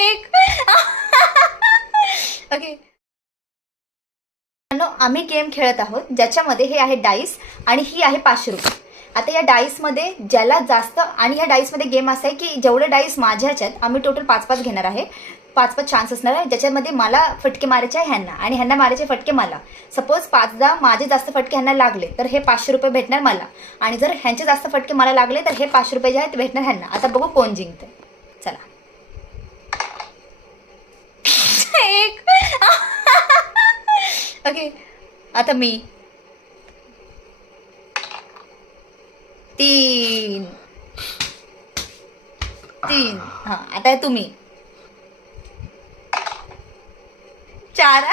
एक ओके, आम्ही गेम खेळत आहोत ज्याच्यामध्ये हे आहे डाईस आणि ही आहे 500 रुपये. आता या डाईसमध्ये ज्याला जास्त, आणि या डाईसमध्ये गेम असा आहे की जेवढे डाईस माझ्या ह्याच्यात आम्ही टोटल 5-5 घेणार आहे. 5-5 चान्स असणार आहे, ज्याच्यामध्ये मला फटके मारायचे आहे ह्यांना आणि ह्यांना मारायचे फटके मला. सपोज 5दा माझे जास्त फटके ह्यांना लागले तर हे 500 रुपये भेटणार मला, आणि जर ह्यांचे जास्त फटके मला लागले तर हे 500 रुपये जे आहेत ते भेटणार ह्यांना. आता बघू कोण जिंकते. चला एक ओके, आता मी 3 हां, आता तुम्ही 4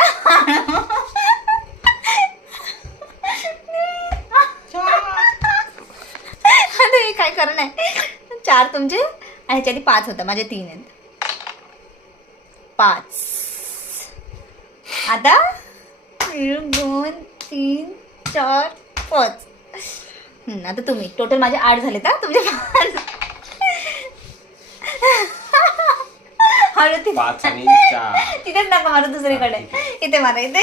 आता हे काय करणार आहे. 4 तुमचे आणि ह्याच्या आधी 5 होता, माझे 3 आहेत. 5 आता 1 2 3 4 5. आता तुम्ही टोटल माझे 8 झाले का तुमचे 5. हळू 5 आणि 4 तिथेच नका मारू, दुसरीकडे इथे मारा, इथे.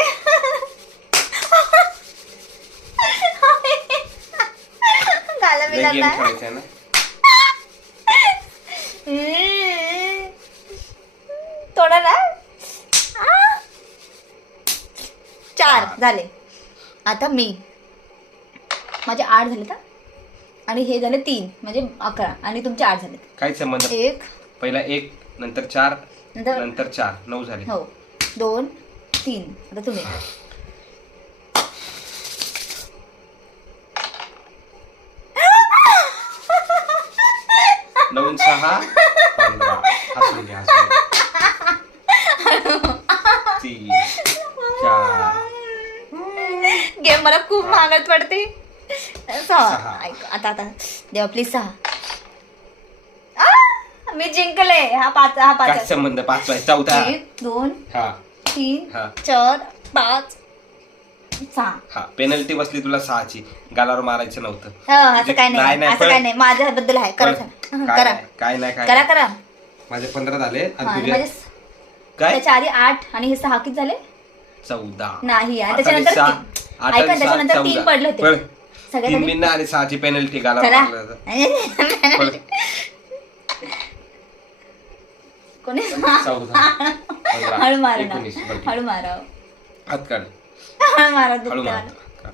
गाला गेम बिला खेळायचा ना. थोडा ना. 4 झाले. आता मी, माझे 8 झाले का, आणि हे झाले 3 म्हणजे 11, आणि तुमचे 8 झाले. काय संबंध. 1 पहिला 1 नंतर 4 नंतर नंतर 4 9 झाले. हो 2 3. आता तुम्ही 9 6 15. हसून घ्या, हसून घ्या. 3 4 गेम मला खूप महागत पडते. 6. सहा. ऐक आता देवा प्लीज 6. मी जिंकले. हा 5 काय संबंध. 5 आहे 14. 1 2 हा 3 हा 4 5 6. हा पेनल्टी बसली तुला 6ची. गालावर मारायचं नव्हतं. असं काय नाही, असं काय नाही, माझ्याबद्दल आहे. करा करा काय नाही करा करा. माझे 15 झाले आणि हा, तुझे माझे काय त्याच्या आधी 8 आणि हे 6 किती झाले. 14 नाही, आणि त्याच्यानंतर ऐका, त्याच्यानंतर 3 पडले होते. 3 बिन आणि 6ची पेनल्टी गालावर चला. मारलं तर. कोणी 14 हळू मारा ना, 19 बरं. हळू मारा, हात काढ. हळू मारा, हळू दुखतं मार. मला.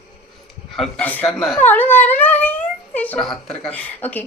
हात काढ ना. हळू मारा ना. तर हात तर काढ. ओके